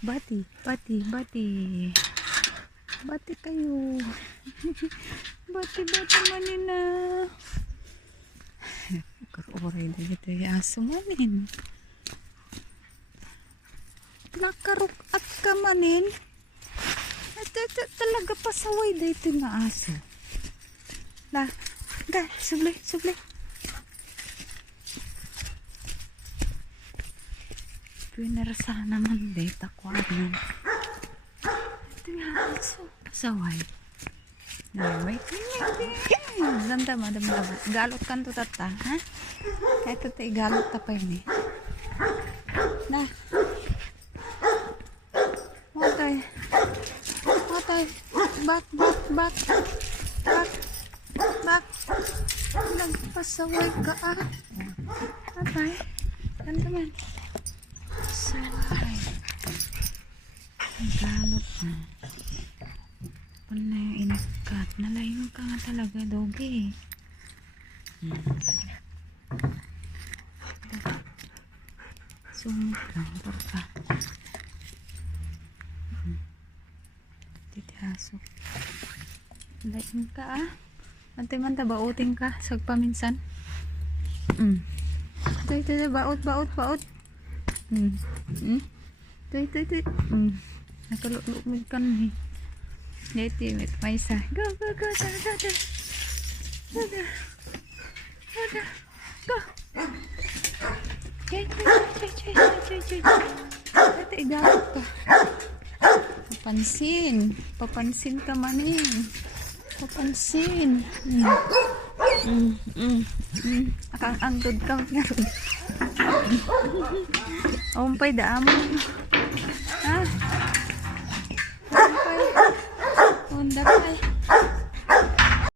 Bati, bati, bati. Bati kayo. Bati, bati manina. Karoray na ito yung aso manin. Nakaruk at ka manin. Ito talaga pasaway na ito yung aso. La, ga, subli, subli. Pinarasa naman dito ko ano. Ito yung aso. Pasaway. Wait. Ganda madam. Galot kan to tata, ha? Kahit ito igalot ta pa yun eh. Na. Matay. Matay. Back. Nagpasaway ka ah. Matay. Ganda man. Pasaway. Galot na. Na yung inikat. Nalayo ka nga talaga, dogi. Sumit lang, porka. Titihaso. Nalayo ka ah. Manta bauting ka. Sagpaminsan. Ito, baut. Ito. Nakalulumid ka na eh. Native it may isa. Go. Chay. Ito igalot ka. Papansin ka manin. Papansin. Akang-andod ka ngayon. Umpay daamon. Ha? Umpay. Onda kay.